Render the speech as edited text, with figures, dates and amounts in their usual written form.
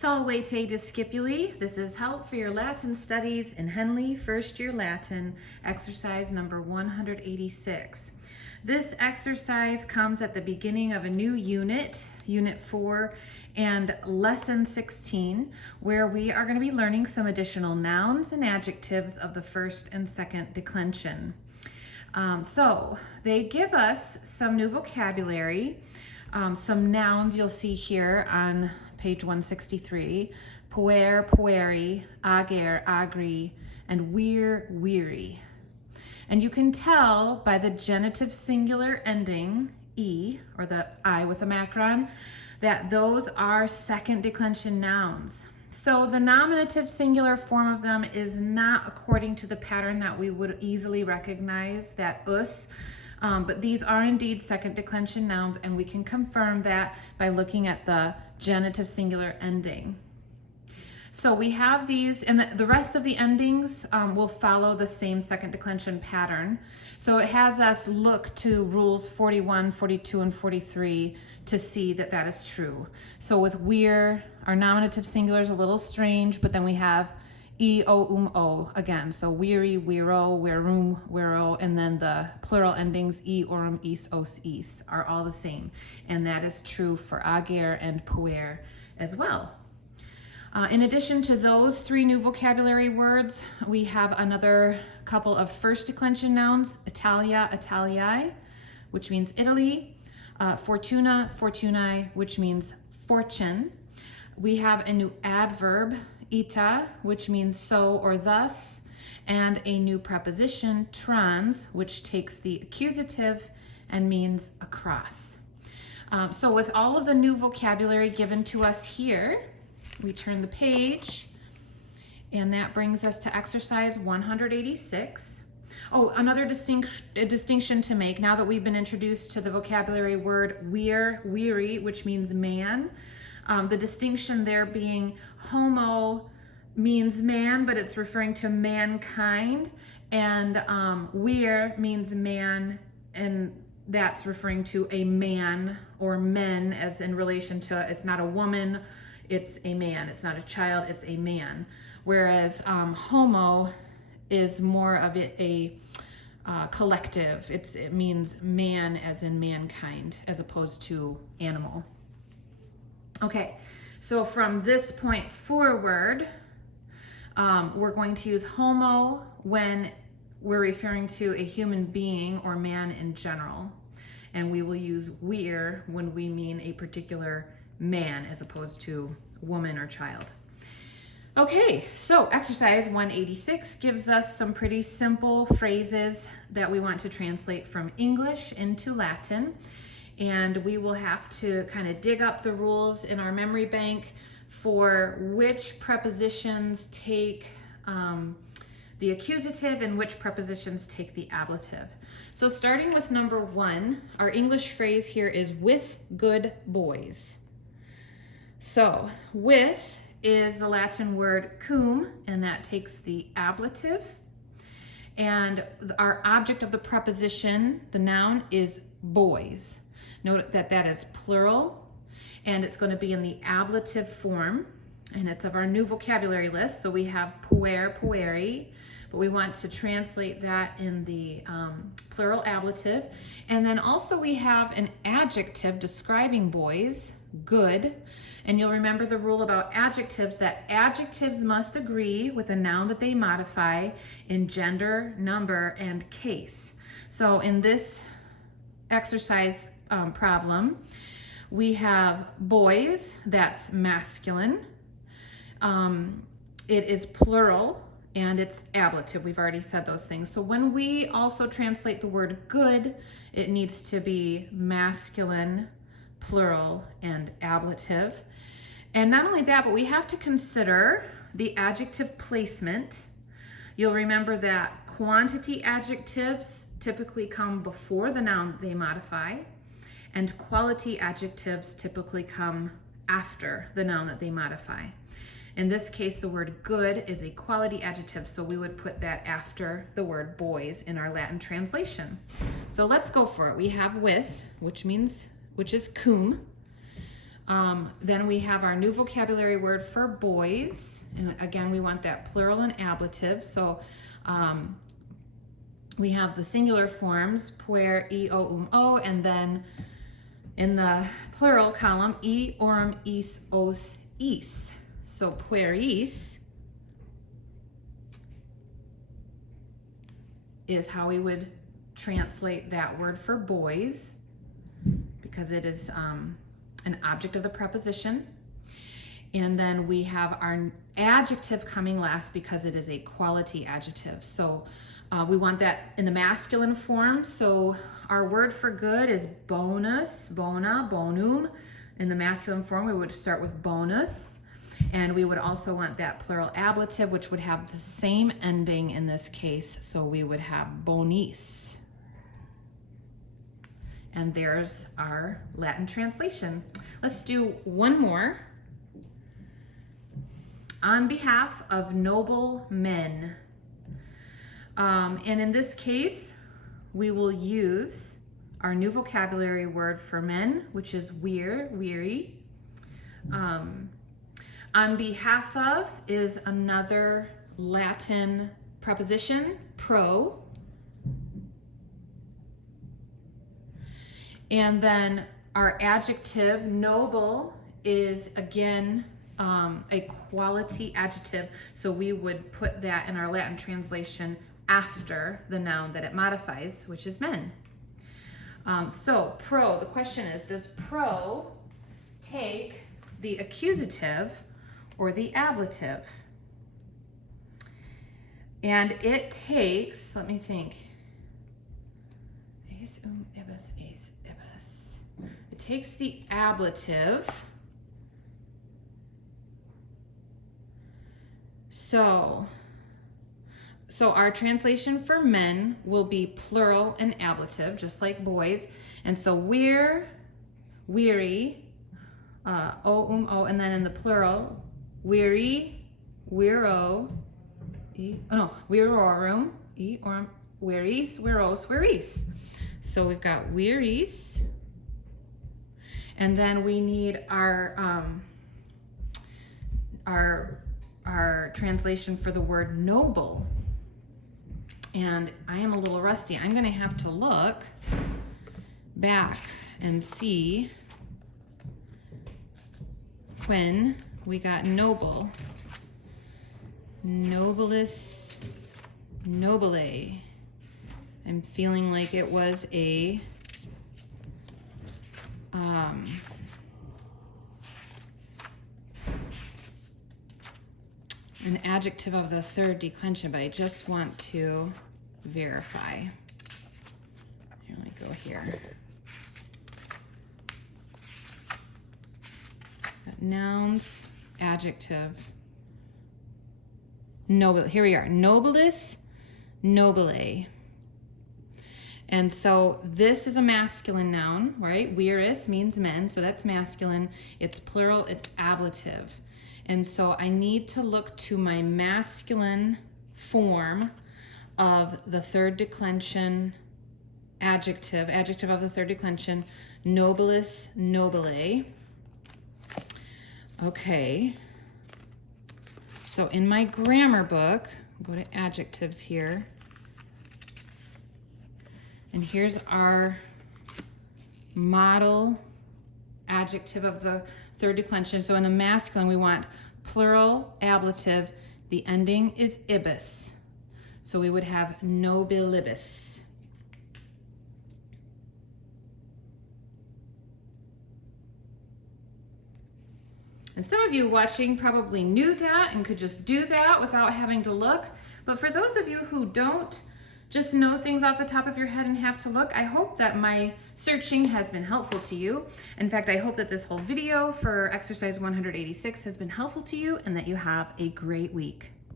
Salvete discipuli. This is help for your Latin studies in Henle, first year Latin, exercise number 186. This exercise comes at the beginning of a new unit, Unit 4, and Lesson 16, where we are going to be learning some additional nouns and adjectives of the first and second declension. So they give us some new vocabulary, some nouns you'll see here on page 163, puer, pueri, ager, agri, and weir, weary. And you can tell by the genitive singular ending, E, or the I with a macron, that those are second declension nouns. So the nominative singular form of them is not according to the pattern that we would easily recognize, that us, but these are indeed second declension nouns, and we can confirm that by looking at the genitive singular ending. So we have these, and the rest of the endings will follow the same second declension pattern. So it has us look to rules 41, 42, and 43 to see that that is true. So with weir, our nominative singular is a little strange, but then we have e, o, o again. So weary, weiro, werum, weiro, and then the plural endings e, orum, is, os, is are all the same. And that is true for ager and puer as well. In addition to those three new vocabulary words, we have another couple of first declension nouns, Italia, Italiae, which means Italy, Fortuna, Fortunae, which means fortune. We have a new adverb, ita, which means so or thus, and a new preposition, trans, which takes the accusative and means across. So with all of the new vocabulary given to us here, we turn the page, and that brings us to exercise 186. Oh, another distinction to make, now that we've been introduced to the vocabulary word weir, weary, which means man, the distinction there being homo means man, but it's referring to mankind, and weir means man, and that's referring to a man or men, as in relation to, it's not a woman, it's a man. It's not a child, it's a man. Whereas homo is more of a collective. It means man as in mankind, as opposed to animal. Okay, so from this point forward, we're going to use homo when we're referring to a human being or man in general. And we will use weir when we mean a particular man as opposed to woman or child. Okay, so exercise 186 gives us some pretty simple phrases that we want to translate from English into Latin. And we will have to kind of dig up the rules in our memory bank for which prepositions take the accusative and which prepositions take the ablative. So starting with number 1, our English phrase here is with good boys. So with is the Latin word cum, and that takes the ablative. And our object of the preposition, the noun, is boys. Note that that is plural, and it's going to be in the ablative form, and it's of our new vocabulary list. So we have puer, pueri, but we want to translate that in the plural ablative. And then also we have an adjective describing boys, good. And you'll remember the rule about adjectives, that adjectives must agree with a noun that they modify in gender, number, and case. So in this exercise problem, we have boys, that's masculine. It is plural, and it's ablative. We've already said those things. So when we also translate the word good, it needs to be masculine, plural, and ablative. And not only that, but we have to consider the adjective placement. You'll remember that quantity adjectives typically come before the noun they modify, and quality adjectives typically come after the noun that they modify. In this case, the word good is a quality adjective, so we would put that after the word boys in our Latin translation. So let's go for it. We have with, which is cum. Then we have our new vocabulary word for boys. And again, we want that plural and ablative. So we have the singular forms, puer, I, o, o, and then in the plural column, I, orum, is, os, is. So pueris is how we would translate that word for boys, because it is an object of the preposition. And then we have our adjective coming last because it is a quality adjective. So we want that in the masculine form. So our word for good is bonus, bona, bonum. In the masculine form, we would start with bonus. And we would also want that plural ablative, which would have the same ending in this case. So we would have bonis. And there's our Latin translation. Let's do one more. On behalf of noble men. And in this case, we will use our new vocabulary word for men, which is weary. On behalf of is another Latin preposition, pro. And then our adjective, noble, is again a quality adjective. So we would put that in our Latin translation after the noun that it modifies, which is men. So pro, the question is, does pro take the accusative or the ablative? And it takes, let me think. It takes the ablative. So our translation for men will be plural and ablative, just like boys. And so weary, o, and then in the plural, weary, weiro, wearorum, orum, wearis, wearos, wearis. So we've got wearis, and then we need our translation for the word noble. And I am a little rusty. I'm going to have to look back and see when we got noble. Nobilis, nobile. I'm feeling like it was an adjective of the third declension, but I just want to verify. Here, let me go here. Nouns, adjective, noble. Here we are, nobilis, nobile. And so this is a masculine noun, right? Viris means men, so that's masculine. It's plural, it's ablative. And so I need to look to my masculine form of the third declension adjective of the third declension, nobilis, nobile. Okay. So in my grammar book, I'll go to adjectives here. And here's our model adjective of the third declension. So in the masculine, we want plural, ablative. The ending is ibis. So we would have nobilibus. And some of you watching probably knew that and could just do that without having to look. But for those of you who don't just know things off the top of your head and have to look, I hope that my searching has been helpful to you. In fact, I hope that this whole video for exercise 186 has been helpful to you and that you have a great week.